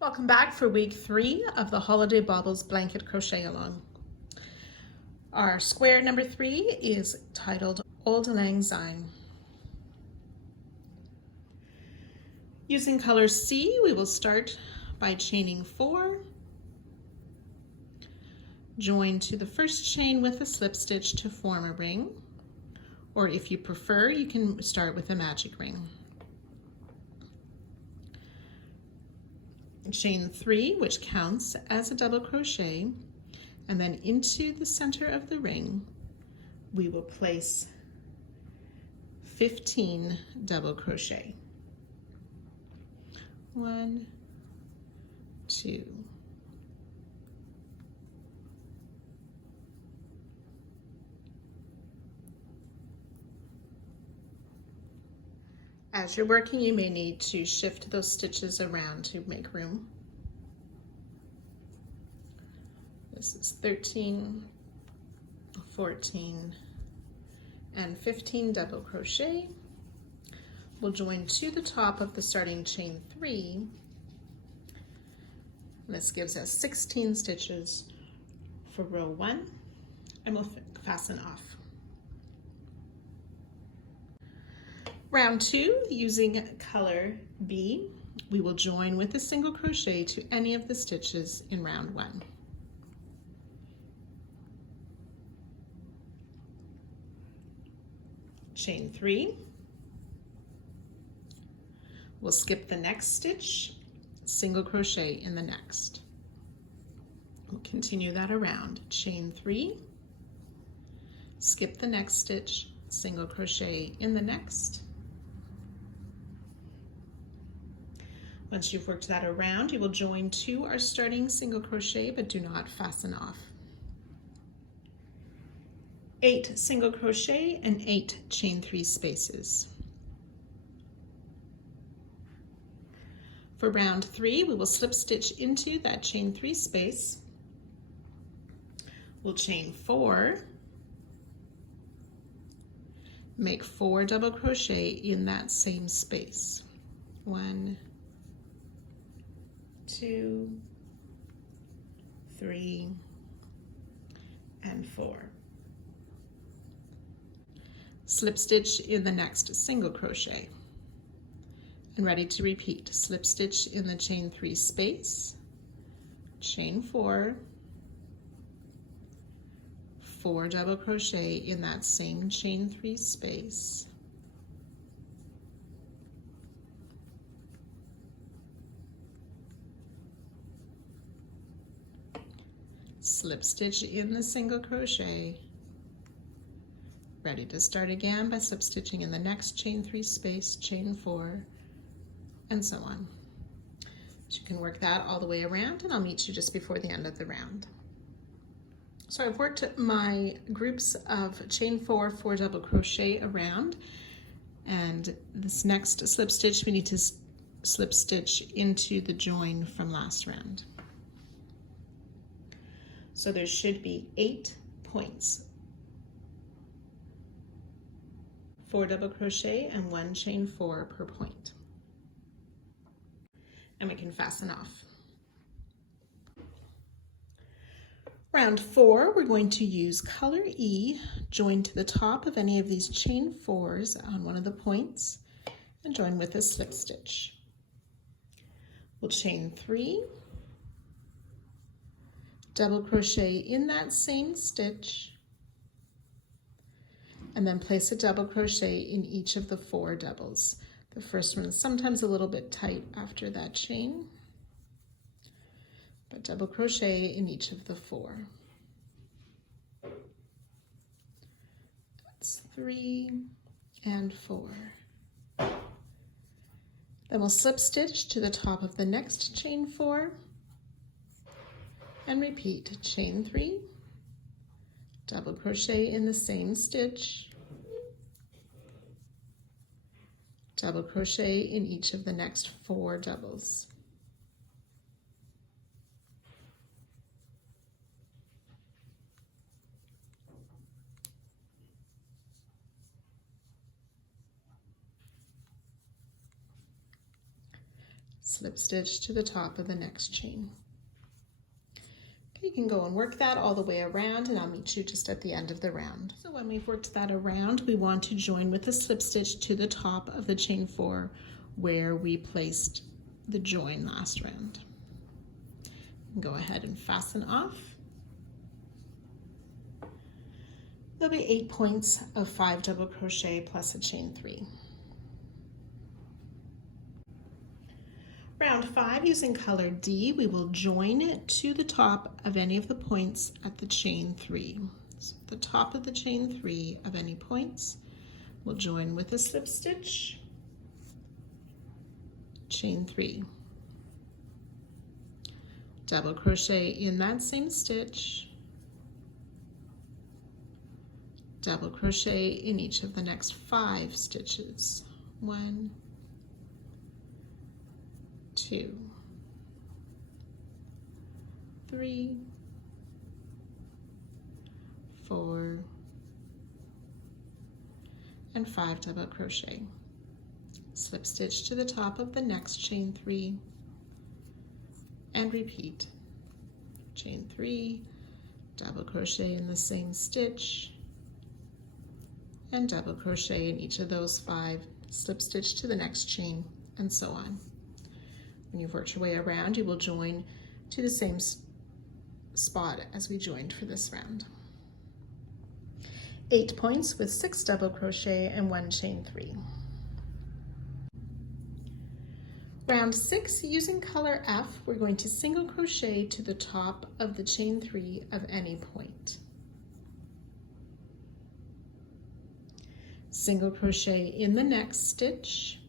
Welcome back for week 3 of the Holiday Baubles Blanket Crochet Along. Our square number 3 is titled Auld Lang Syne. Using color C, we will start by chaining 4, join to the first chain with a slip stitch to form a ring, or if you prefer, you can start with a magic ring. Chain 3, which counts as a double crochet, and then into the center of the ring we will place 15 double crochet. 1, 2, 3. As you're working, you may need to shift those stitches around to make room. This is 13, 14, and 15 double crochet. We'll join to the top of the starting chain 3. This gives us 16 stitches for row 1, and we'll fasten off. Round 2, using color B, we will join with a single crochet to any of the stitches in round 1. Chain 3. We'll skip the next stitch, single crochet in the next. We'll continue that around. Chain 3, skip the next stitch, single crochet in the next. Once you've worked that around, you will join to our starting single crochet, but do not fasten off. 8 single crochet and 8 chain 3 spaces. For round 3, we will slip stitch into that chain 3 space. We'll chain 4, make 4 double crochet in that same space. 1, 2, 3, and 4. Slip stitch in the next single crochet. And ready to repeat. Slip stitch in the chain 3 space, chain 4, 4 double crochet in that same chain 3 space, slip stitch in the single crochet, ready to start again by slip stitching in the next chain 3 space, chain 4, and so on. So you can work that all the way around, and I'll meet you just before the end of the round. So I've worked my groups of chain 4, 4 double crochet around, and this next slip stitch we need to slip stitch into the join from last round. So there should be 8 points. 4 double crochet and 1 chain 4 per point. And we can fasten off. Round 4, we're going to use color E, join to the top of any of these chain 4s on one of the points, and join with a slip stitch. We'll chain 3, double crochet in that same stitch, and then place a double crochet in each of the 4 doubles. The first one is sometimes a little bit tight after that chain, but double crochet in each of the 4. That's 3 and 4. Then we'll slip stitch to the top of the next chain 4 and repeat chain 3, double crochet in the same stitch, double crochet in each of the next 4 doubles. slip stitch to the top of the next chain. Okay, you can go and work that all the way around, and I'll meet you just at the end of the round. So when we've worked that around, we want to join with a slip stitch to the top of the chain 4 where we placed the join last round. Go ahead and fasten off. There'll be 8 points of 5 double crochet plus a chain 3. Round 5, using color D, we will join it to the top of any of the points at the chain 3. So the top of the chain 3 of any points, we'll join with a slip stitch, chain 3. Double crochet in that same stitch, double crochet in each of the next 5 stitches. 1, 2, 3, 4, and 5 double crochet. Slip stitch to the top of the next chain 3 and repeat. Chain 3, double crochet in the same stitch, and double crochet in each of those 5, slip stitch to the next chain, and so on. When you've worked your way around, you will join to the same spot as we joined for this round. 8 points with 6 double crochet and 1 chain 3. Round 6, using color F, we're going to single crochet to the top of the chain 3 of any point. Single crochet in the next stitch,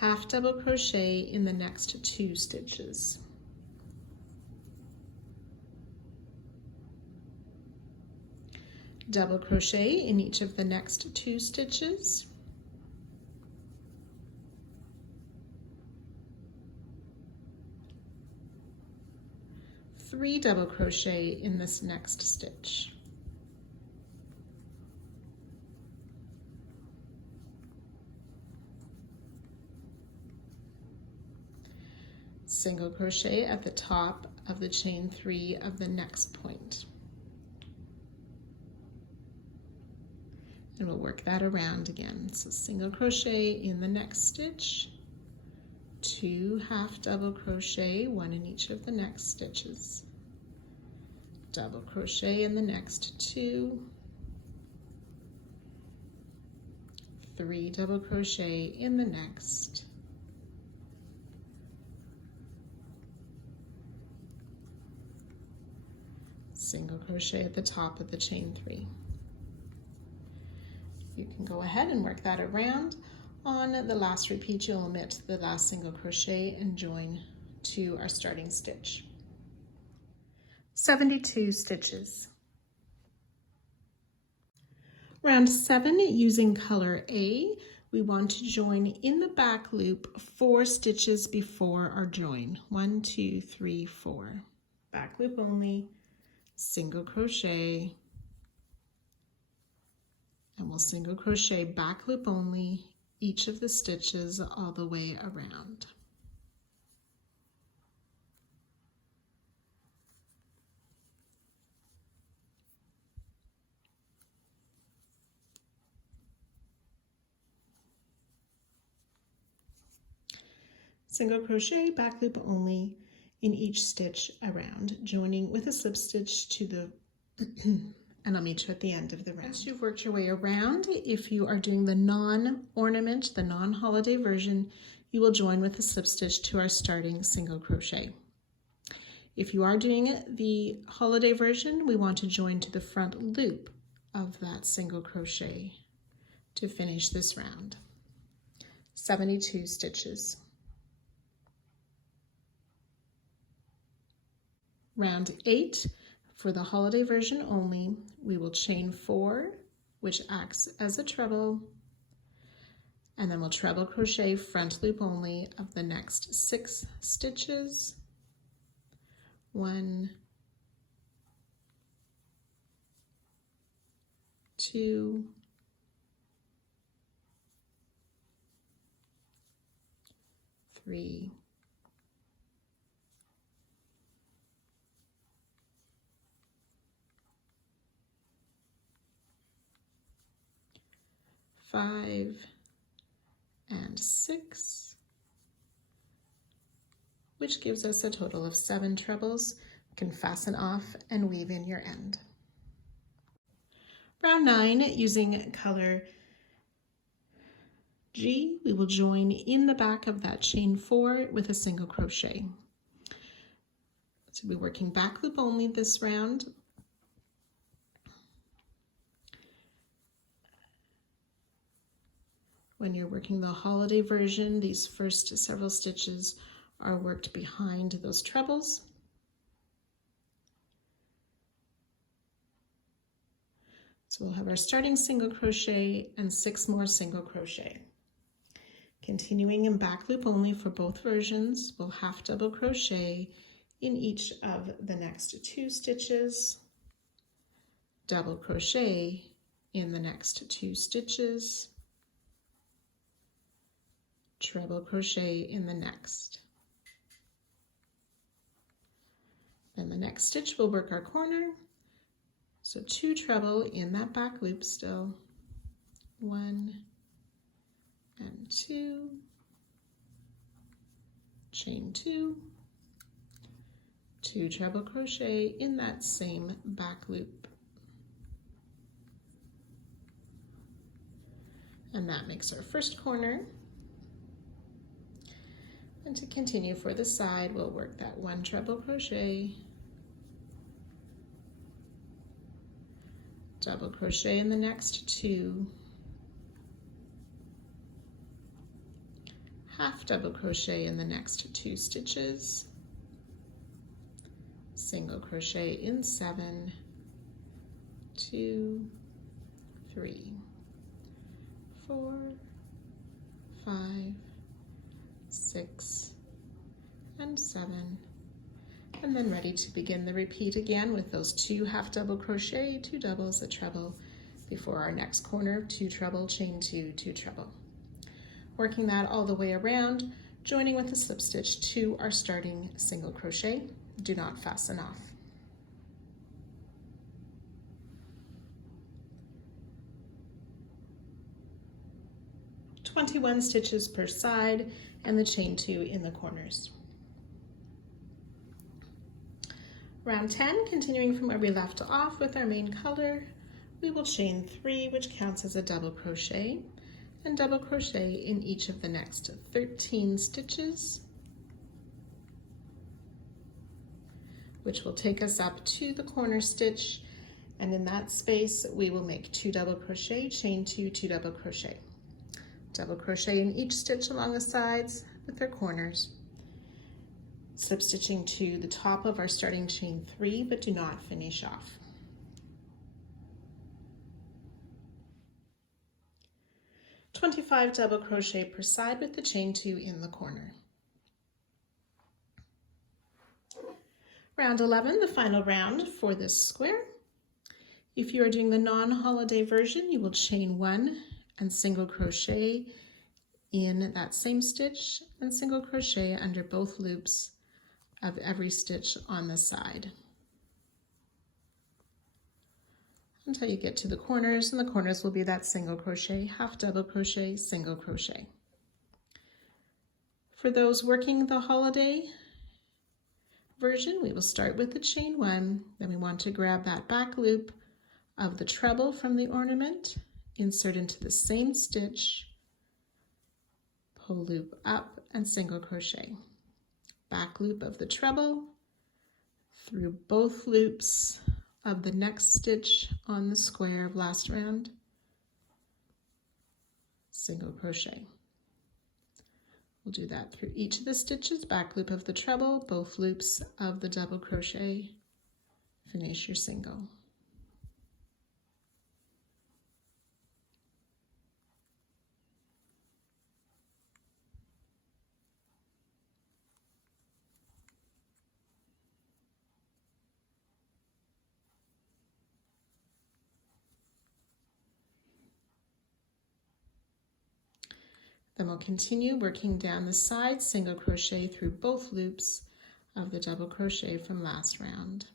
half double crochet in the next 2 stitches. Double crochet in each of the next 2 stitches. Three double crochet in this next stitch. Single crochet at the top of the chain 3 of the next point. And we'll work that around again. So single crochet in the next stitch, 2 half double crochet, 1 in each of the next stitches, double crochet in the next 2, 3 double crochet in the next, single crochet at the top of the chain 3. You can go ahead and work that around. On the last repeat, you'll omit the last single crochet and join to our starting stitch. 72 stitches. Round 7, using color A, we want to join in the back loop 4 stitches before our join. 1, 2, 3, 4. Back loop only, single crochet, and we'll single crochet back loop only each of the stitches all the way around. Single crochet back loop only in each stitch around, joining with a slip stitch to the and I'll meet you at the end of the round. Once you've worked your way around, if you are doing the non-ornament, the non-holiday version, you will join with a slip stitch to our starting single crochet. If you are doing the holiday version, we want to join to the front loop of that single crochet to finish this round. 72 stitches. Round 8, for the holiday version only, we will chain 4, which acts as a treble, and then we'll treble crochet front loop only of the next 6 stitches. 1, 2, 3, 3, 5, and 6, which gives us a total of 7 trebles. You can fasten off and weave in your end. Round 9, using color G, we will join in the back of that chain 4 with a single crochet. So we'll be working back loop only this round. When you're working the holiday version, these first several stitches are worked behind those trebles. So we'll have our starting single crochet and 6 more single crochet. Continuing in back loop only for both versions, we'll half double crochet in each of the next 2 stitches, double crochet in the next 2 stitches, treble crochet in the next. Then the next stitch we'll work our corner, so 2 treble in that back loop still, 1 and 2, chain 2, 2 treble crochet in that same back loop, and that makes our first corner. And to continue for the side, we'll work that 1 treble crochet, double crochet in the next 2, half double crochet in the next 2 stitches, single crochet in 7, 2, 3, 4, 5, 6, and 7, and then ready to begin the repeat again with those 2 half double crochet, 2 doubles, a treble before our next corner, 2 treble, chain 2, 2 treble. Working that all the way around, joining with a slip stitch to our starting single crochet. Do not fasten off. "21 stitches per side and the chain 2 in the corners. Round 10, continuing from where we left off with our main color, we will chain 3, which counts as a double crochet, and double crochet in each of the next 13 stitches, which will take us up to the corner stitch, and in that space we will make 2 double crochet, chain 2, 2 double crochet. Double crochet in each stitch along the sides with their corners, slip stitching to the top of our starting chain 3, but do not finish off. "25 double crochet per side with the chain 2 in the corner. Round 11, the final round for this square. If you are doing the non-holiday version, you will chain 1 and single crochet in that same stitch and single crochet under both loops of every stitch on the side until you get to the corners, and the corners will be that single crochet, half double crochet, single crochet. For those working the holiday version, we will start with the chain 1, then we want to grab that back loop of the treble from the ornament, insert into the same stitch, pull loop up and single crochet. Back loop of the treble through both loops of the next stitch on the square of last round, single crochet. We'll do that through each of the stitches, back loop of the treble, both loops of the double crochet, finish your single. Then we'll continue working down the side, single crochet through both loops of the double crochet from last round.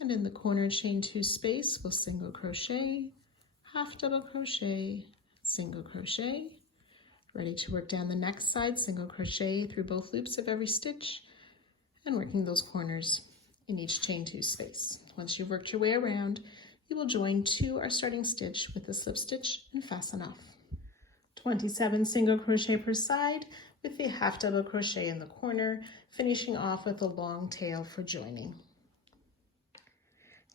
And in the corner chain 2 space, we'll single crochet, half double crochet, single crochet. Ready to work down the next side, single crochet through both loops of every stitch and working those corners in each chain 2 space. Once you've worked your way around, you will join to our starting stitch with a slip stitch and fasten off. 27 single crochet per side with the half double crochet in the corner, finishing off with a long tail for joining.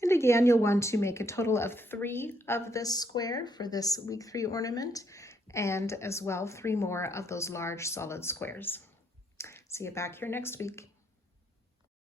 And again, you'll want to make a total of 3 of this square for this week 3 ornament, and as well 3 more of those large solid squares. See you back here next week.